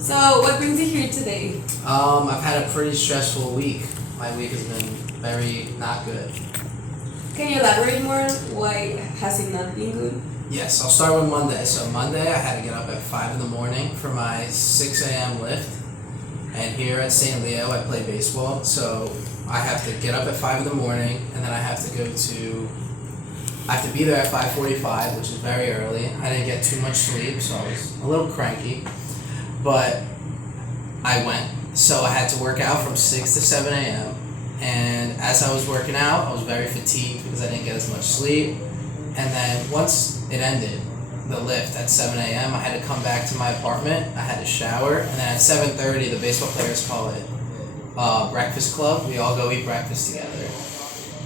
So, what brings you here today? I've had a pretty stressful week. My week has been very not good. Can you elaborate more on why has it not been good? Yes, I'll start with Monday. So Monday, I had to get up at 5 in the morning for my 6 a.m. lift. And here at St. Leo, I play baseball. So I have to get up at 5 in the morning, and then I have to I have to be there at 5:45, which is very early. I didn't get too much sleep, so I was a little cranky. But I went. So I had to work out from 6 to 7 a.m. And as I was working out, I was very fatigued because I didn't get as much sleep. And then once it ended, the lift at 7 a.m., I had to come back to my apartment. I had to shower. And then at 7:30, the baseball players call it breakfast club. We all go eat breakfast together.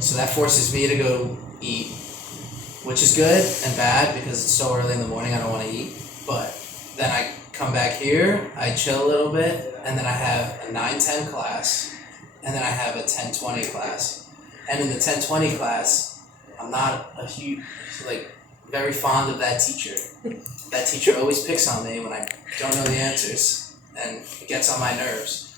So that forces me to go eat, which is good and bad because it's so early in the morning I don't want to eat. But then I come back here, I chill a little bit, and then I have a 9:10 class, and then I have a 10:20 class. And in the 10:20 class, I'm not a huge, very fond of that teacher. That teacher always picks on me when I don't know the answers, and it gets on my nerves.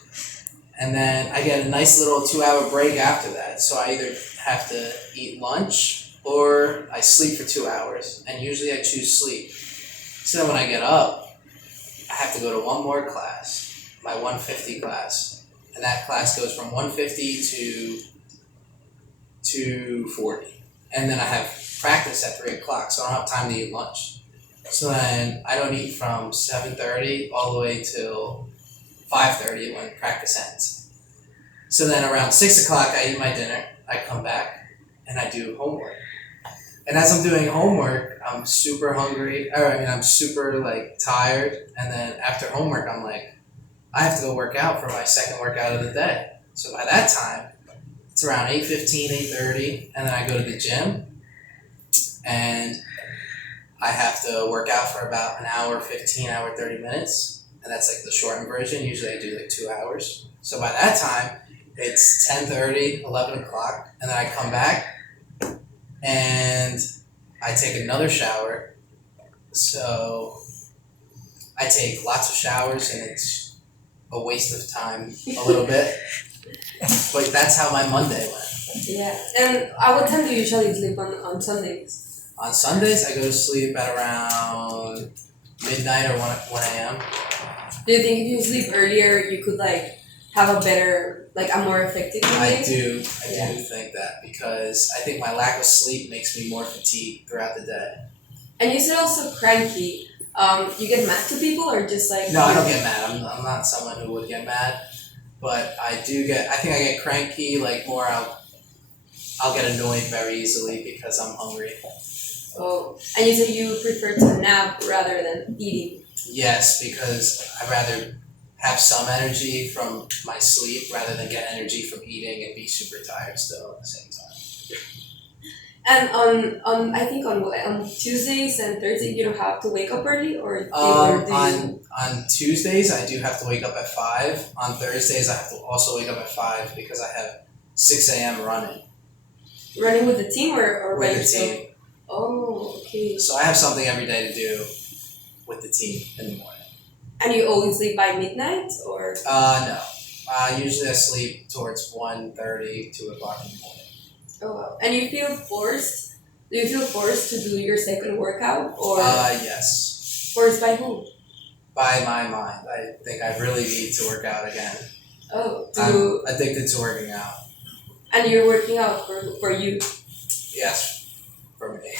And then I get a nice little 2 hour break after that, so I either have to eat lunch or I sleep for 2 hours, and usually I choose sleep. So then when I get up, I have to go to one more class, my 150 class, and that class goes from 150 to 240, and then I have practice at 3 o'clock, so I don't have time to eat lunch. So then I don't eat from 7:30 all the way till 5:30 when practice ends. So then around 6 o'clock I eat my dinner, I come back, and I do homework. And as I'm doing homework, I'm super hungry, I'm super tired, and then after homework I'm like, I have to go work out for my second workout of the day. So by that time, it's around 8:15, 8:30, and then I go to the gym, and I have to work out for about an hour, 15, hour, 30 minutes, and that's the shortened version. Usually I do 2 hours. So by that time, it's 10:30, 11 o'clock, and then I come back, and I take another shower. So I take lots of showers, and it's a waste of time a little bit. But that's how my Monday went. Yeah. And at what time do you usually sleep on Sundays? On Sundays, I go to sleep at around midnight or 1 a.m. Do you think if you sleep earlier, you could have a better, a more effective day? I do think that, because I think my lack of sleep makes me more fatigued throughout the day. And you said also cranky. You get mad to people or just No, I don't get mad. I'm not someone who would get mad, but I think I get cranky, more I'll get annoyed very easily because I'm hungry. Oh, and you said you prefer to nap rather than eating. Yes, because I'd rather have some energy from my sleep rather than get energy from eating and be super tired still at the same time. And I think on Tuesdays and Thursdays you don't have to wake up early, or do on Tuesdays I do have to wake up at 5. On Thursdays I have to also wake up at 5 because I have 6 a.m. running with the team or by with the yourself? team. Oh, okay. So I have something every day to do with the team in the morning. And you always sleep by midnight, or? No. Usually I sleep towards 1:30, 2 o'clock in the morning. Oh, wow. And you feel forced? Do you feel forced to do your second workout, or? Yes. Forced by who? By my mind. I think I really need to work out again. Oh, I'm addicted to working out. And you're working out for you? Yes, for me.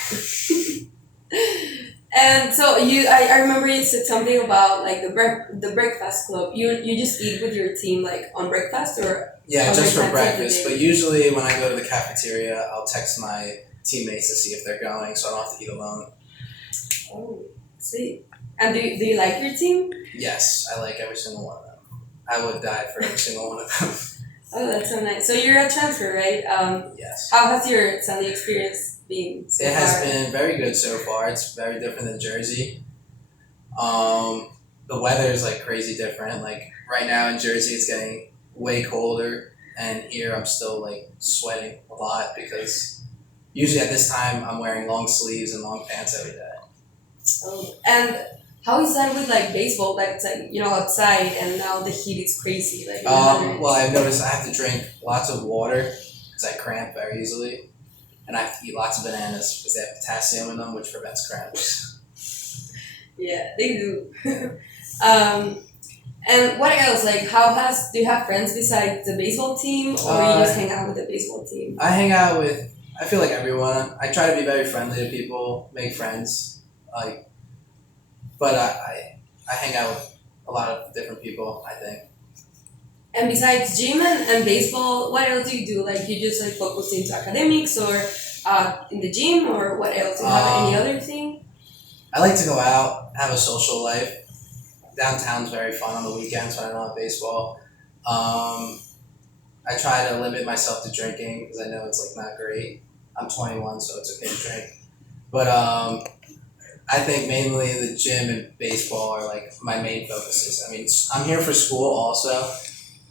And so I remember you said something about the breakfast club. You just eat with your team on breakfast, or? Yeah, just for breakfast. But usually when I go to the cafeteria, I'll text my teammates to see if they're going, so I don't have to eat alone. Oh, sweet. And do you like your team? Yes, I like every single one of them. I would die for every single one of them. Oh, that's so nice. So you're a transfer, right? Yes. How has your Sunday experience been so far? It has been very good so far. It's very different than Jersey. The weather is crazy different. Right now in Jersey, it's getting way colder, and here I'm still sweating a lot because usually at this time I'm wearing long sleeves and long pants every day. Oh, and how is that with like baseball? Like it's like outside, and now the heat is crazy. Like in the hundreds. Well, I've noticed I have to drink lots of water because I cramp very easily, and I have to eat lots of bananas because they have potassium in them, which prevents cramps. Yeah, they do. And what else? Like, do you have friends besides the baseball team, or you just hang out with the baseball team? I hang out with, I feel like everyone. I try to be very friendly to people, make friends, but I hang out with a lot of different people, I think. And besides gym and baseball, what else do you do? Like, you just like focus into academics, or in the gym, or what else? Do you have any other thing? I like to go out, have a social life. Downtown's very fun on the weekends when I don't have baseball. I try to limit myself to drinking because I know it's like not great. I'm 21, so it's okay to drink. But I think mainly the gym and baseball are like my main focuses. I mean, I'm here for school also,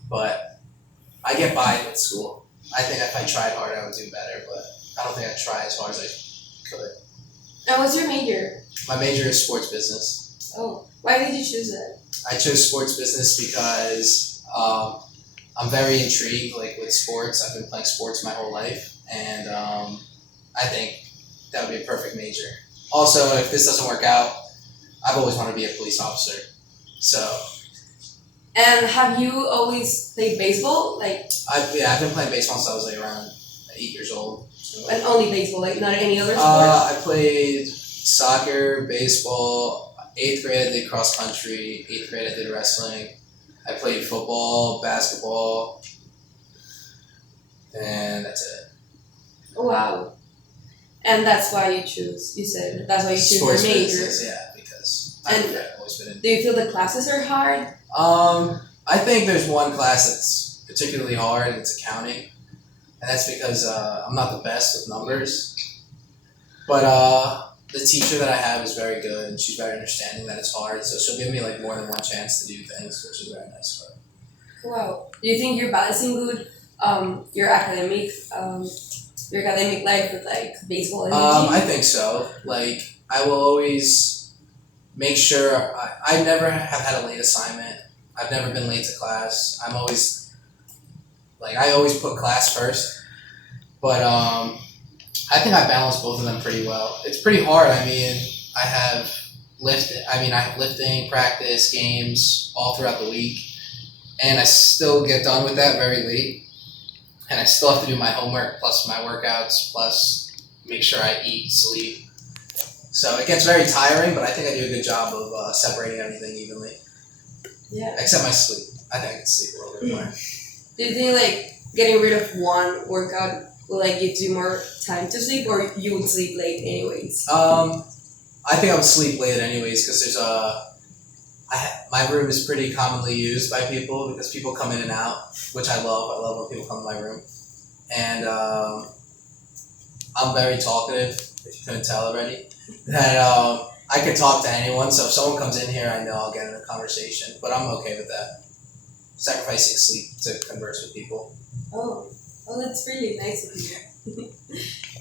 but I get by with school. I think if I tried hard, I would do better, but I don't think I'd try as hard as I could. And what's your major? My major is sports business. Oh, why did you choose that? I chose sports business because I'm very intrigued like with sports. I've been playing sports my whole life, and I think that would be a perfect major. Also, if this doesn't work out, I've always wanted to be a police officer. So. And have you always played baseball? Like. I've been playing baseball since I was like around 8 years old. So. And only baseball, like not any other sport? I played soccer, baseball. 8th grade I did cross country. 8th grade I did wrestling. I played football, basketball, and that's it. Wow. And that's why you said that's why you choose Sports your major. business, yeah, because I've always been in. Do you feel the classes are hard? I think there's one class that's particularly hard, and it's accounting. And that's because I'm not the best with numbers. But the teacher that I have is very good, and she's very understanding that it's hard. So she'll give me like more than one chance to do things, which is very nice. But. Wow. Do you think you're balancing good your academic life with like baseball and gym? I think so. Like I will always make sure I never have had a late assignment. I've never been late to class. I always put class first. But I think I balance both of them pretty well. It's pretty hard. I mean, I have lifting, practice, games all throughout the week, and I still get done with that very late. And I still have to do my homework plus my workouts plus make sure I eat, sleep. So it gets very tiring, but I think I do a good job of separating everything evenly. Yeah. Except my sleep. I think I can sleep a little bit more. Do you think like getting rid of one workout will like give you more time to sleep, or you would sleep late anyways? I think I would sleep late anyways because there's my room is pretty commonly used by people because people come in and out, which I love. I love when people come to my room, and I'm very talkative. If you couldn't tell already, that I could talk to anyone. So if someone comes in here, I know I'll get in a conversation. But I'm okay with that. Sacrificing sleep to converse with people. Oh, that's really nice of you.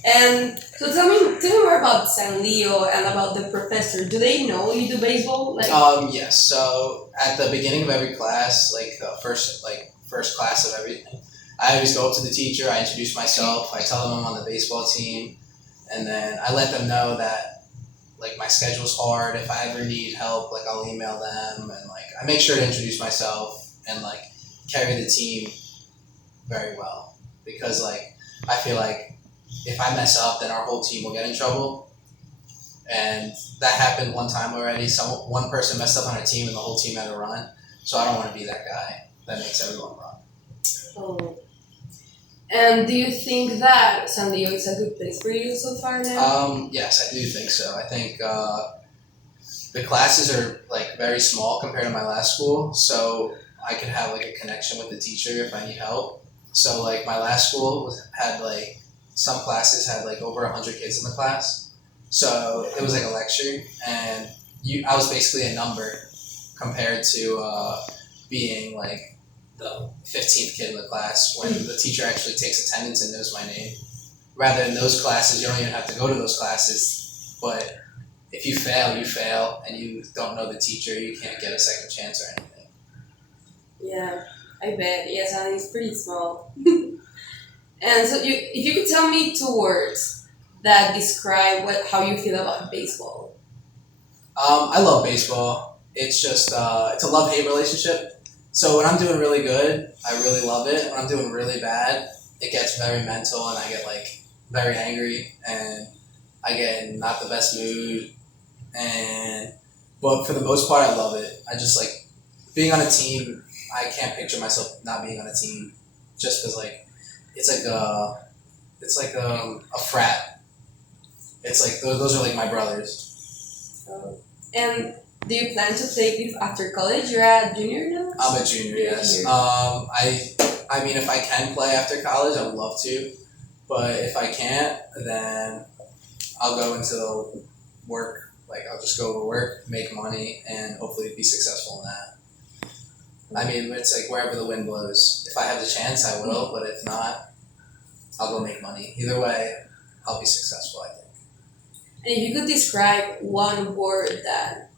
And so tell me more about San Leo and about the professor. Do they know you do baseball? Yes. So at the beginning of every class, like first class of everything, I always go up to the teacher. I introduce myself. I tell them I'm on the baseball team, and then I let them know that like my schedule's hard. If I ever need help, like I'll email them, and like I make sure to introduce myself and like carry the team very well because like I feel like if I mess up, then our whole team will get in trouble. And that happened one time already. One person messed up on a team and the whole team had to run. So I don't want to be that guy that makes everyone run. Oh. And do you think that San Diego is a good place for you so far now? Yes, I do think so. I think the classes are like very small compared to my last school. So I could have like a connection with the teacher if I need help. So like my last school had like some classes had like over 100 kids in the class. So it was like a lecture, and I was basically a number compared to being like the 15th kid in the class when the teacher actually takes attendance and knows my name. Rather in those classes, you don't even have to go to those classes, but if you fail, you fail, and you don't know the teacher, you can't get a second chance or anything. Yeah, I bet. Yes, I think it's pretty small. And so, if you could tell me two words that describe how you feel about baseball. I love baseball. It's just it's a love-hate relationship. So when I'm doing really good, I really love it. When I'm doing really bad, it gets very mental, and I get like very angry, and I get in not the best mood. But for the most part, I love it. I just like being on a team. I can't picture myself not being on a team, just because like it's like a frat. It's like those are like my brothers. And do you plan to play this after college? You're a junior now? I'm a junior, You're a yes. junior. I mean, if I can play after college, I would love to. But if I can't, then I'll go into work. Like, I'll just go to work, make money, and hopefully be successful in that. I mean, it's like wherever the wind blows. If I have the chance, I will. But if not, I'll go make money. Either way, I'll be successful, I think. And if you could describe one word that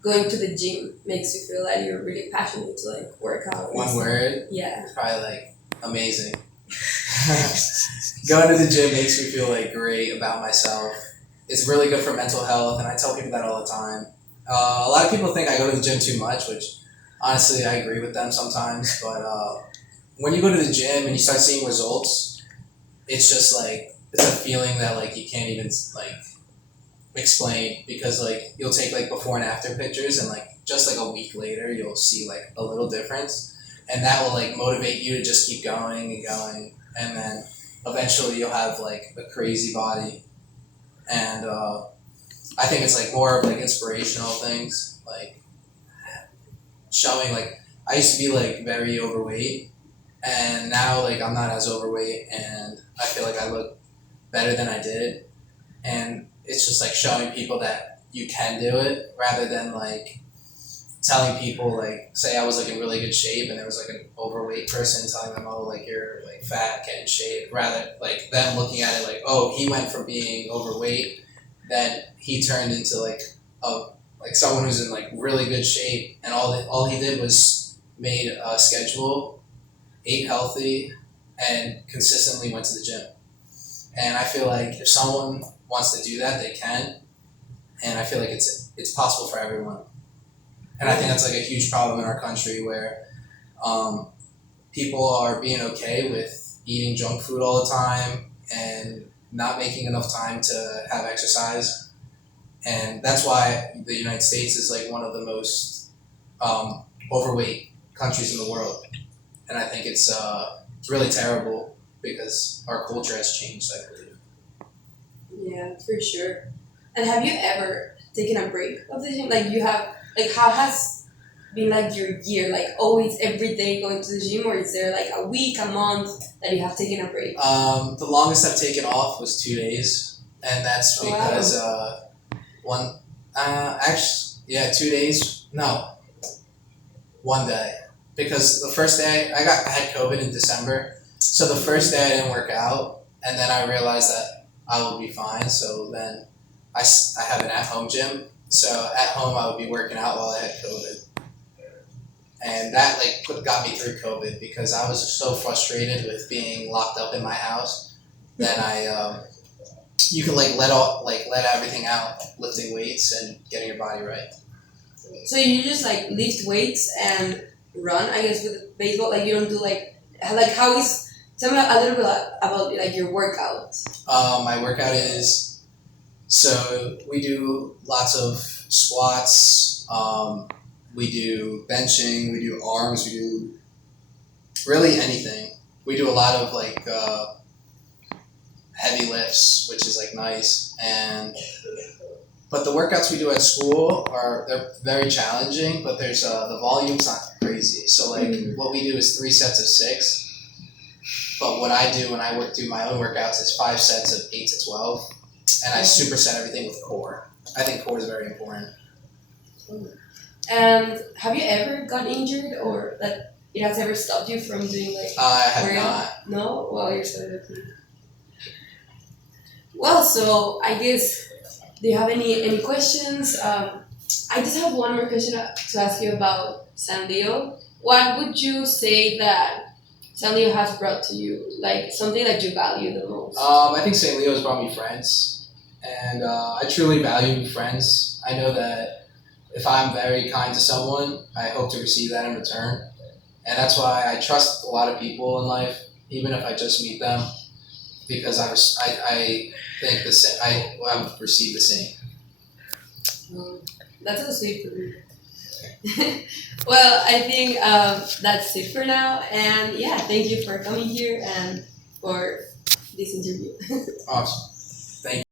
going to the gym makes you feel that you're really passionate to like work out. One word? Yeah. It's probably like amazing. Going to the gym makes me feel like great about myself. It's really good for mental health, and I tell people that all the time. A lot of people think I go to the gym too much, which honestly I agree with them sometimes. But when you go to the gym and you start seeing results, it's just like it's a feeling that like you can't even like explain, because like you'll take like before and after pictures, and like just like a week later you'll see like a little difference, and that will like motivate you to just keep going and going, and then eventually you'll have like a crazy body. And I think it's like more of like inspirational things, like showing like I used to be like very overweight, and now like I'm not as overweight, and I feel like I look better than I did, and it's just like showing people that you can do it, rather than like telling people, like, say I was like in really good shape and there was like an overweight person telling them, oh, like you're like fat, get in shape, rather like them looking at it like, oh, he went from being overweight, then he turned into like someone who's in like really good shape, and all he did was made a schedule, ate healthy, and consistently went to the gym. And I feel like if someone wants to do that, they can, and I feel like it's possible for everyone. And I think that's like a huge problem in our country, where people are being okay with eating junk food all the time and not making enough time to have exercise. And that's why the United States is like one of the most overweight countries in the world. And I think it's really terrible, because our culture has changed, I believe. Yeah, for sure. And have you ever taken a break of the gym? Like you have, like how has been like your year? Like always every day going to the gym, or is there like a week, a month that you have taken a break? The longest I've taken off was 2 days, and that's Oh, wow. because 2 days. No, 1 day, because the first day I had COVID in December, so the first day I didn't work out, and then I realized that I would be fine. So then I have an at-home gym, so at home I would be working out while I had COVID, and that like got me through COVID, because I was so frustrated with being locked up in my house. Then you can let everything out, lifting weights and getting your body right. So you just like lift weights and run, I guess, with baseball. Like you don't do like how is, tell me a little bit about like your workout. My workout is, so we do lots of squats, we do benching, we do arms, we do really anything. We do a lot of like heavy lifts, which is like nice. But the workouts we do at school they're very challenging, but there's the volume's not crazy. So like what we do is 3 sets of 6. But what I do when I do my own workouts is 5 sets of 8 to 12, and I superset everything with core. I think core is very important. And have you ever got injured, or that it has ever stopped you from doing like? I have not. No? Well, you're so lucky. Well, so I guess Do you have any questions? I just have one more question to ask you about San Leo. What would you say that San Leo has brought to you? Like something that you value the most? I think St. Leo's brought me friends, and I truly value friends. I know that if I'm very kind to someone, I hope to receive that in return, and that's why I trust a lot of people in life, even if I just meet them, because I think the same. I've received the same. That's so sweet for me. Well, I think that's it for now. And yeah, thank you for coming here and for this interview. Awesome. Thank you.